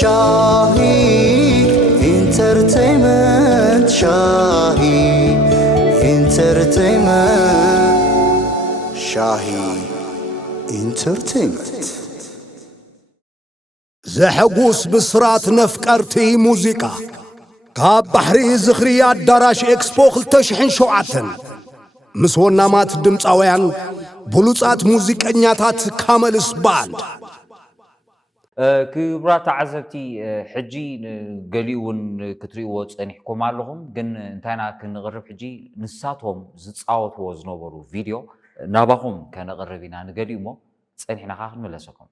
Shahi Entertainment Shahi Entertainment Shahi Entertainment زحقوس بسرات نفكرتي موسيقى كاب بحري زخريات دراش اكسبو خلتشحن شوعتن مسونا مات دمصاويان بلوصات موسيقኛታት كاملس باند كبرات عزبتي حجي قليون كتريو صنيحكم عليهم كن انتنا كنغرب حجي نساتهم زصاوتو زنبرو فيديو ناباهم كنغربينا نقليمو صنيحنا خا نملسكم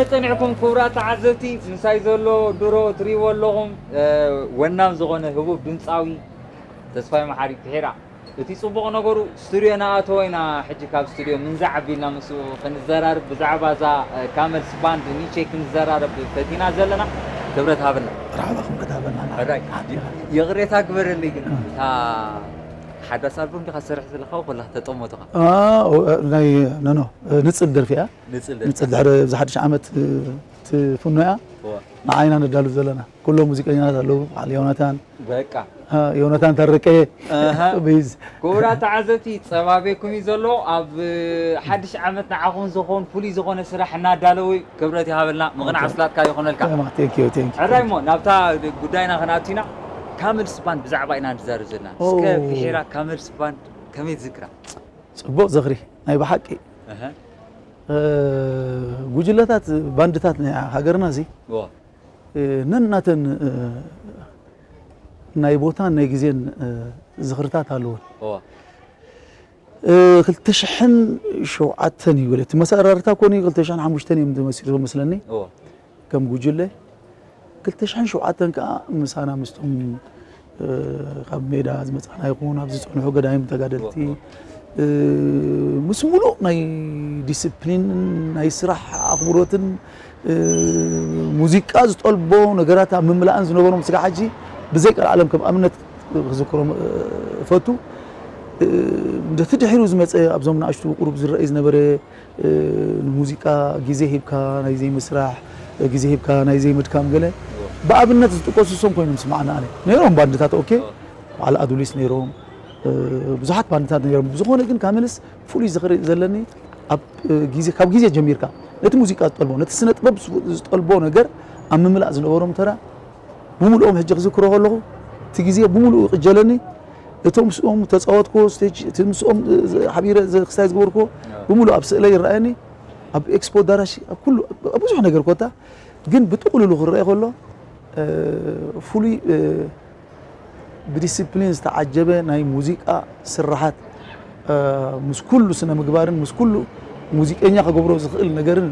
መጸኒዕኩም ክቡራት ተዓዘብቲ ምሳይ ዘሎ ድሮ ትሪእዎ ኣለኹም ወናም ዝኾነ ህቡብ ድምፃዊ ተስፋይ መሓሪ ፍሒራ እቲ ጽቡቕ ነገሩ ስቱድዮ ናኣተወ ኢና ሕጂ ካብ ስቱድዮ ምንዛዕ ኣቢልና ምስኡ ክንዘራርብ ብዛዕባ እዛ ካመልስ ባንድ ኒቼ ክንዘራርብ ፈቲና ዘለና ክብረት ሃበና የቕሬታ ግበረለይ ግን እታ ሓዳስ ኣልበም ዲኻ ዝሰርሕ ዘለኻ ወላ ተጠመትኻ ናይ ኖ ንፅል ደርፊ እያ ንፅል ድሕሪ ብዝሓድሽ ዓመት ትፍኖ እያ ንዓይና ነዳሉ ዘለና ኩሎም ሙዚቀኛታት ኣለዉ በዓል ዮናታን በቃ ዮናታን ተረቀ ቢዝ ክቡራት ተዓዘብቲ ፀባቤኩም እዩ ዘሎ ኣብ ሓድሽ ዓመት ንዓኹም ዝኾን ፍሉይ ዝኾነ ስራሕ እናዳለወ ክብረት ይሃበልና ምቕናዕ ስላትካ ይኹነልካ ዕራይ እሞ ናብታ ጉዳይና ክነኣቱና ካመልስ ባንድ ብዛዕባ ኢና ንዛረብ ዘለና እስከ ፍሒራ ካመልስ ባንድ ከመይ ትዝክራ ፅቡቕ ዝኽሪ ናይ ብሓቂ ጉጅለታት ባንድታት ናይ ሃገርና እዚ ነናተን ናይ ቦታን ናይ ግዜን ዝኽርታት ኣለዎን 2007 እዩ እቲ መሰራርታ ኮኒ 2005 እዮም ተመሲሉ መስለኒ ከም ጉጅለ 2007 ከዓ ምሳና ምስቶም ካብ ሜዳ ዝመፃና ይኹን ኣብ ዝፀንሑ ገዳይም ተጋደልቲ ምስ ሙሉእ ናይ ዲስፕሊን ናይ ስራሕ ኣኽብሮትን ሙዚቃ ዝጠልቦ ነገራት ኣብ ምምላእን ዝነበሮም ስጋ ሕጂ ብዘይ ቃል ዓለም ከም ኣብነት ክዝክሮም ፈቱ እንደቲ ድሒሩ ዝመፀ ኣብዞም ንኣሽቱ ቁሩብ ዝረአይ ዝነበረ ሙዚቃ ግዜ ሂብካ ናይ ዘይ ምስራሕ ግዜ ሂብካ ናይ ዘይ ምድካም ገለ ብኣብነት ዝጥቀሱ ሶም ኮይኖም ስማዕና ኣነ ነይሮም ባንድታት ኦኬ በዓል ኣዱሊስ ነይሮም ብዙሓት ባንድታት ነይሮም ዝኾነ ግን ካመልስ ፍሉይ ዝኽሪ ዘለኒ ካብ ግዜ ጀሚርካ ነቲ ሙዚቃ ዝጠልቦ ነቲ ስነ ጥበብ ዝጠልቦ ነገር ኣብ ምምላእ ዝነበሮም ተራ ብምሉኦም ሕጂ ክዝክሮ ከለኹ እቲ ግዜ ብምሉእ ይቕጀለኒ እቶም ምስኦም ተፃወትኮ ስቴጅ እቲ ምስኦም ሓቢረ ክስታይ ዝገበርኮ ብምሉእ ኣብ ስእለ ይረኣየኒ ኣብ ኤክስፖ ዳራሽ ኣብ ኩሉ ኣብ ብዙሕ ነገር ኮታ ግን ብጥቕልሉ ክረአ ከሎ ፍሉይ ብዲስፕሊን ዝተዓጀበ ናይ ሙዚቃ ስራሓት ምስ ኩሉ ስነ ምግባርን ምስ ኩሉ ሙዚቀኛ ከገብሮ ዝኽእል ነገርን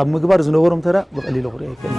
ኣብ ምግባር ዝነበሮም ተራ ብቐሊሉ ክሪአ ይከኣል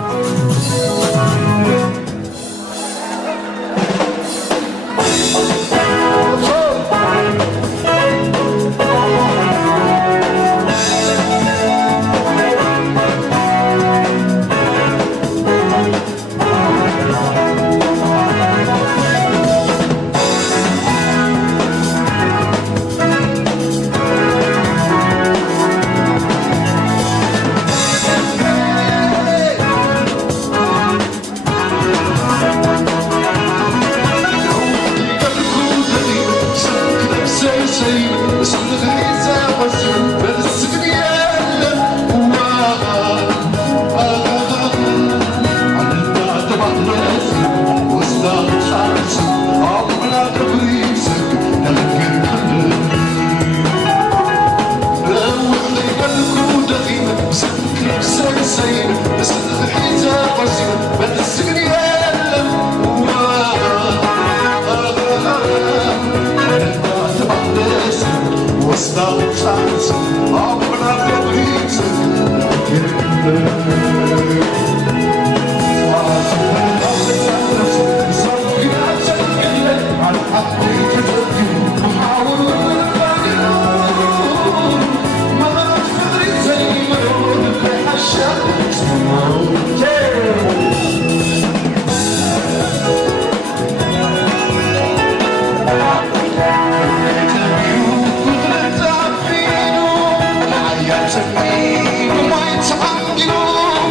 Take me, my time, you know.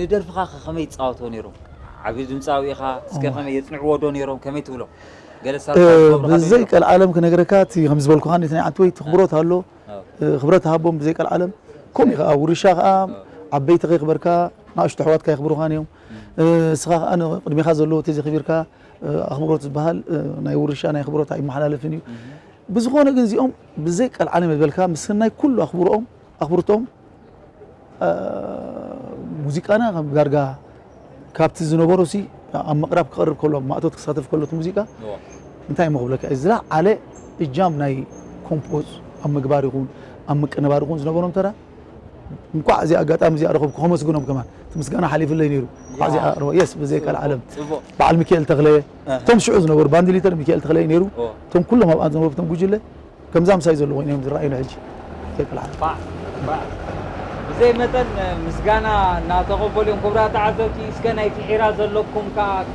ندرفخا خمي تصاوتو نيرو عبيد دمصاوي خا اسكي خمي يصنعوا دو نيرو كمي تبلو جلسات بزيك العالم كنغركات خمس بالكو هاني تني عتوي تخبروت هالو خبرت هابهم بزيك العالم كوم ورشا عبيت غي خبركا ناشط حواتك يخبروا هانيهم سخا انا قدمي خازلو تيزي خبيركا اخبروت بهال ناي ورشا ناي خبروت اي محلالفني بزخونه ግን ዚኦም بزيك العالم بالካ مسناي كل اخبرتهم موسيقانا غارغا كابت زنوبروسي ام مقرب قرب كله ماطوت كساتف كله موسيقى انتي مخبلك ازرا على اجام ناي كومبوز ام مغبار يكون ام قنبار يكون زنوبروم ترى እንኳ እዚ አጋጣሚ እዚ አረخب ከመስ ግኖም ከማን ተመስጋና حليف لي نيرو እዚ አሮ يس بزيك العالم بعل ميكائيل تغلي توم شعوز نبر باند ليتر ميكائيل تغلي نيرو توم كلهم ابان زنوب توم جوجله كمزام سايزلو وينهم زراينا حجي بزيك العالم زي مثلا مسجانا ناتقبلهم كبرى تعزوتي سكنا في حراز لكم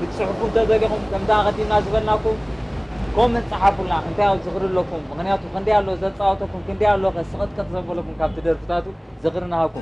كتصحفون تزقهم كم داغتي الناس بناكم كومنت صحافونا انت او زغر لكم مغنياتو كندي يالو زصاوتكم كندي يالو خسقت كتزبو لكم كاب تدرفتاتو زغرناكم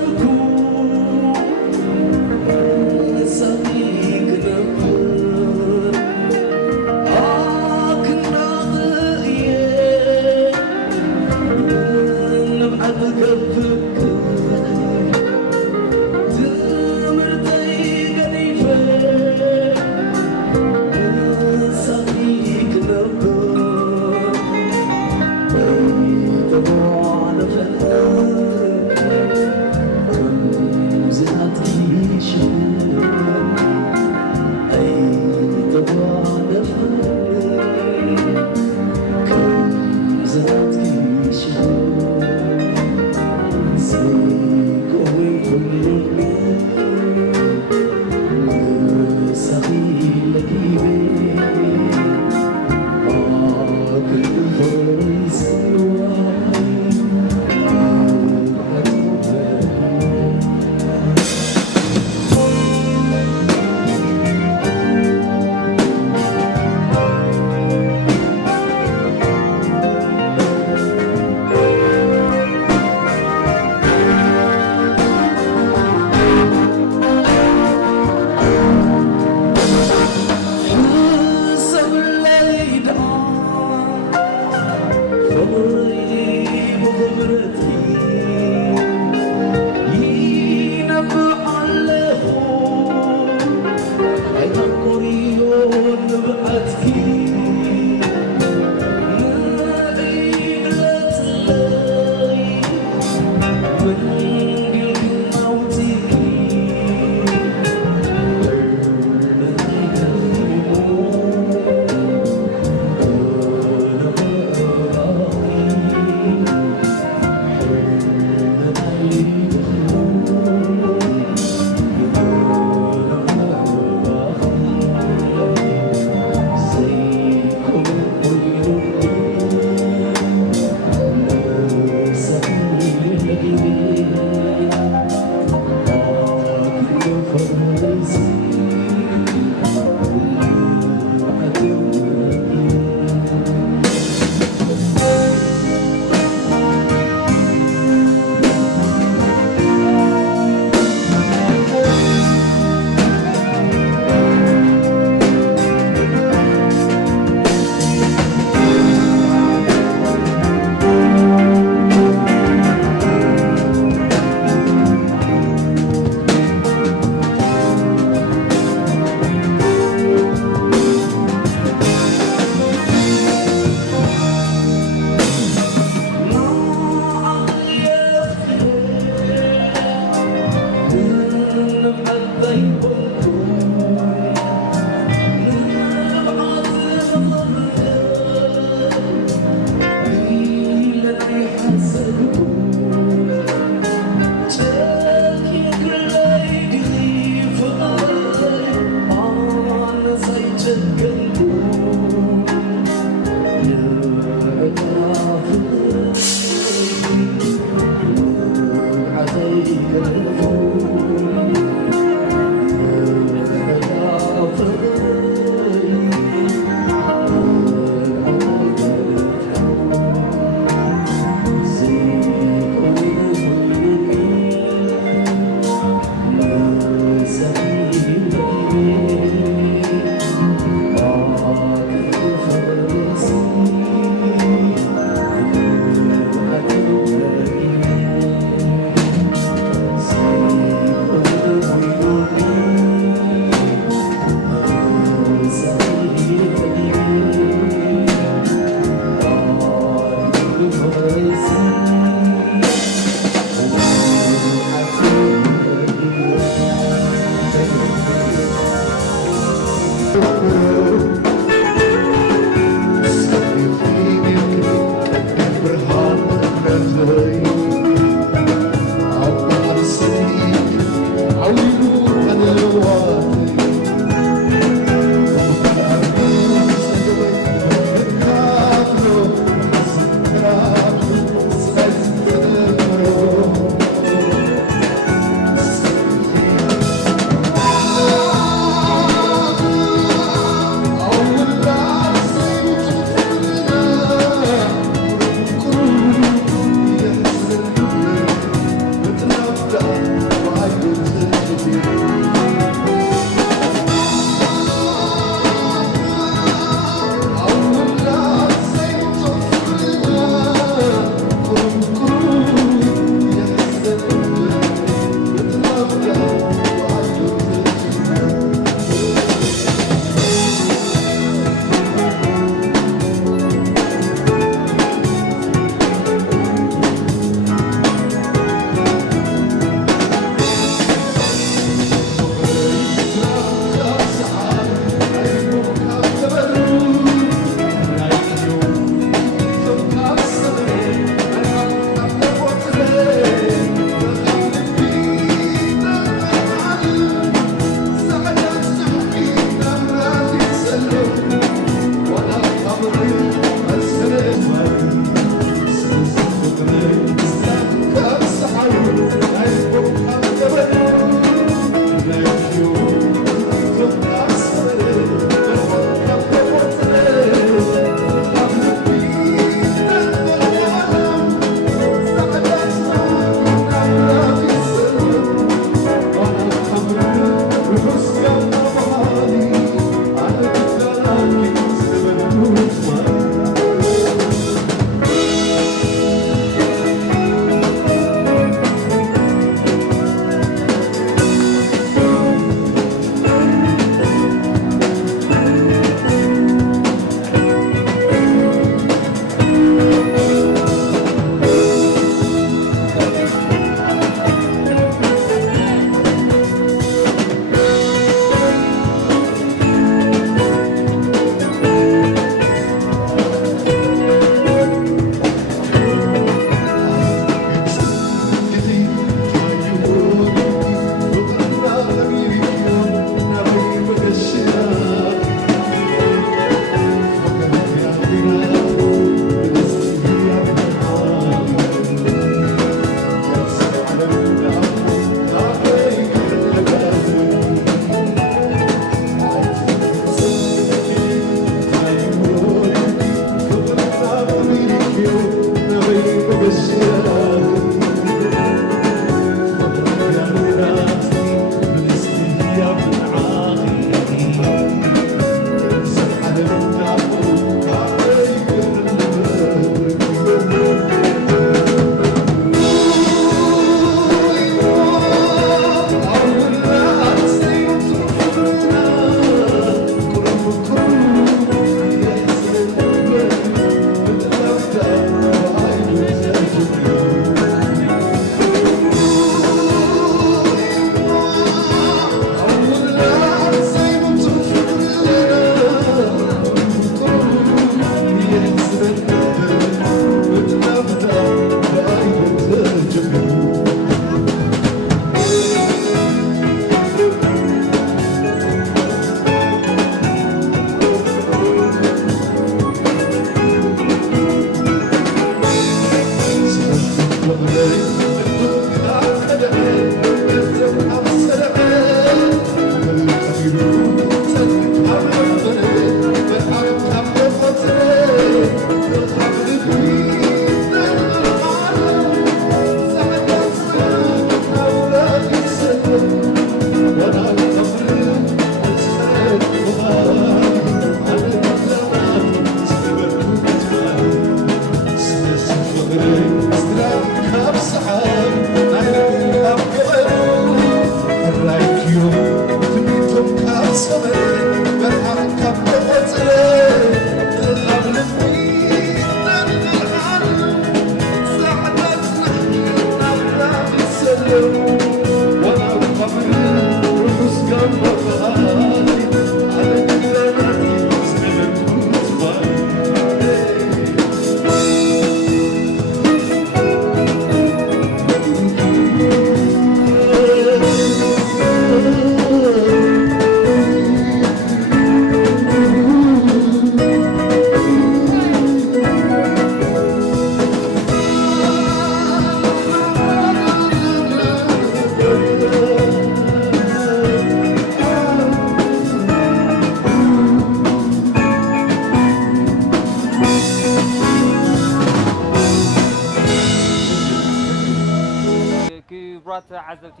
ክቡራት ዓዘብቲ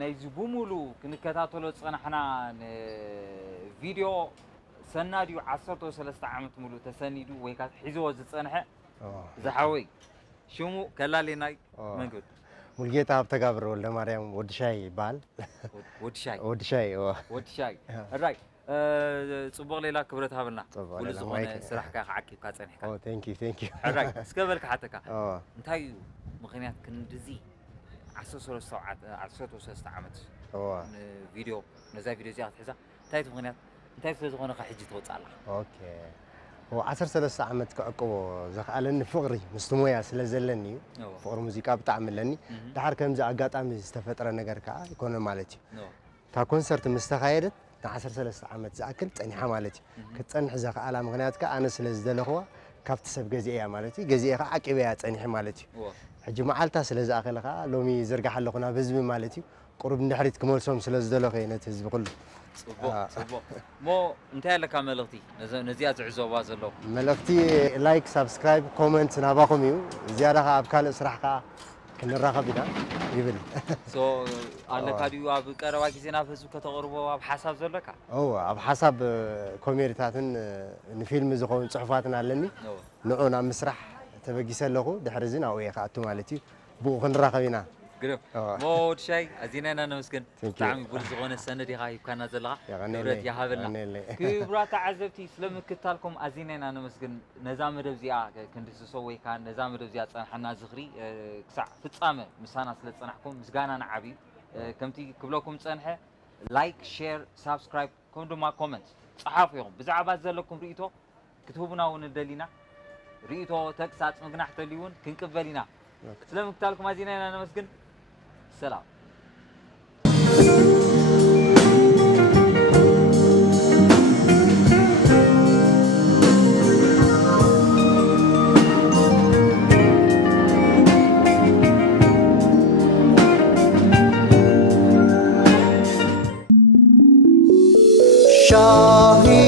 ናይዚ ብሙሉ ክንከታተሎ ፀናሕና ቪድዮ ሰናድዩ 13 ዓመት ሙሉ ተሰኒዱ ወይ ከዓ ሒዝዎ ዝፀንሐ ዝሓወይ ሽሙ ከላለናይ መንገድ ሙልጌታ ሃብተጋብር ወልደ ማርያም ወድሻይ ይባል ወድሻይ ራይ ጽቡቕ ሌላ ክብረት ሃብልና ኩሉ ዝኾነ ስራሕካ ዓቂብካ ፀኒሕካ ቴንክ ዩ ራይ እስከበልካ ሓተካ እንታይ ምኽንያት ክንድዚ 13 ዓመት ቪድዮ ነዛ ቪድዮ እዚኣ ክትሕዛ እንታይ ምኽንያት እንታይ ስለዝኾነ ካ ሕጂ ተወፃላ ኦኬ و13 ዓመት ክዕቅቦ ዘኽኣለኒ ፍቕሪ ምስቲ ሞያ ስለ ዘለኒ እዩ ፍቕሪ ሙዚቃ ብጣዕሚ ኣለኒ ድሓር ከምዚ ኣጋጣሚ ዝተፈጠረ ነገር ከዓ ይኮነ ማለት እዩ እታ ኮንሰርት ምስ ተኻየደት ን13 ዓመት ዝኣክል ፀኒሓ ማለት እዩ ክትፀንሕ ዘኽኣላ ምኽንያት ከዓ ኣነ ስለ ዝደለኽዋ ካብቲ ሰብ ገዚአ እያ ማለት እዩ ገዚአ ከዓ ዓቂበ እያ ፀኒሐ ማለት እዩ ሕጂ መዓልታ ስለ ዝኣኸለ ከዓ ሎሚ ዝርጋሕ ኣለኹ ናብ ህዝቢ ማለት እዩ ቁሩብ ንድሕሪት ክመልሶም ስለ ዝደለኹ እየ ነቲ ህዝቢ ኩሉ ጽቡቕ ሞ እንታይ ኣለካ መልእኽቲ ነዚኣ ዝዕዘባ ዘለዉ መልእኽቲ ላይክ ሳብስክራይብ ኮመንት ናባኹም እዩ ዝያዳ ከዓ ኣብ ካልእ ስራሕ ከዓ ክንራኸብ ኢና ይብል ኣለካ ድዩ ኣብ ቀረባ ግዜ ናብ ህዝቢ ከተቕርቦ ኣብ ሓሳብ ዘለካ ኣብ ሓሳብ ኮሜዲታትን ንፊልሚ ዝኸውን ፅሑፋትን ኣለኒ ንዑ ናብ ምስራሕ ተበጊሰ ኣለኹ ድሕሪ እዚ ናብኡ እየ ከኣቱ ማለት እዩ ብኡ ክንራኸብ ኢና ግርም ሞ ወድሻይ ኣዚና ኢና ነመስግን ብጣዕሚ ብሉፅ ዝኾነ ሰነድ ኢኻ ሂብካና ዘለኻ ንብረት ይሃበልና ክቡራት ዓዘብቲ ስለምክታልኩም ኣዚና ኢና ነመስግን ነዛ መደብ እዚኣ ክንድስሶ ወይ ከዓ ነዛ መደብ እዚኣ ፀንሐና ዝኽሪ ክሳዕ ፍፃመ ምሳና ስለ ዝፀናሕኩም ምስጋና ንዓብዩ ከምቲ ክብለኩም ፀንሐ ላይክ ሼር ሳብስክራይብ ከምኡ ድማ ኮመንት ፀሓፉ ኢኹም ብዛዕባ ዘለኩም ርእቶ ክትህቡና እውን ንደሊና ርእቶ ተግሳፅ ምግናሕ ተልዩ እውን ክንቅበል ኢና ስለምክታልኩም ኣዚና ኢና ነመስግን ሰላም Shahi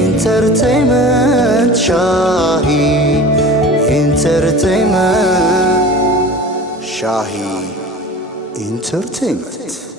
Entertainment Shahi Entertainment Shahi Entertainment.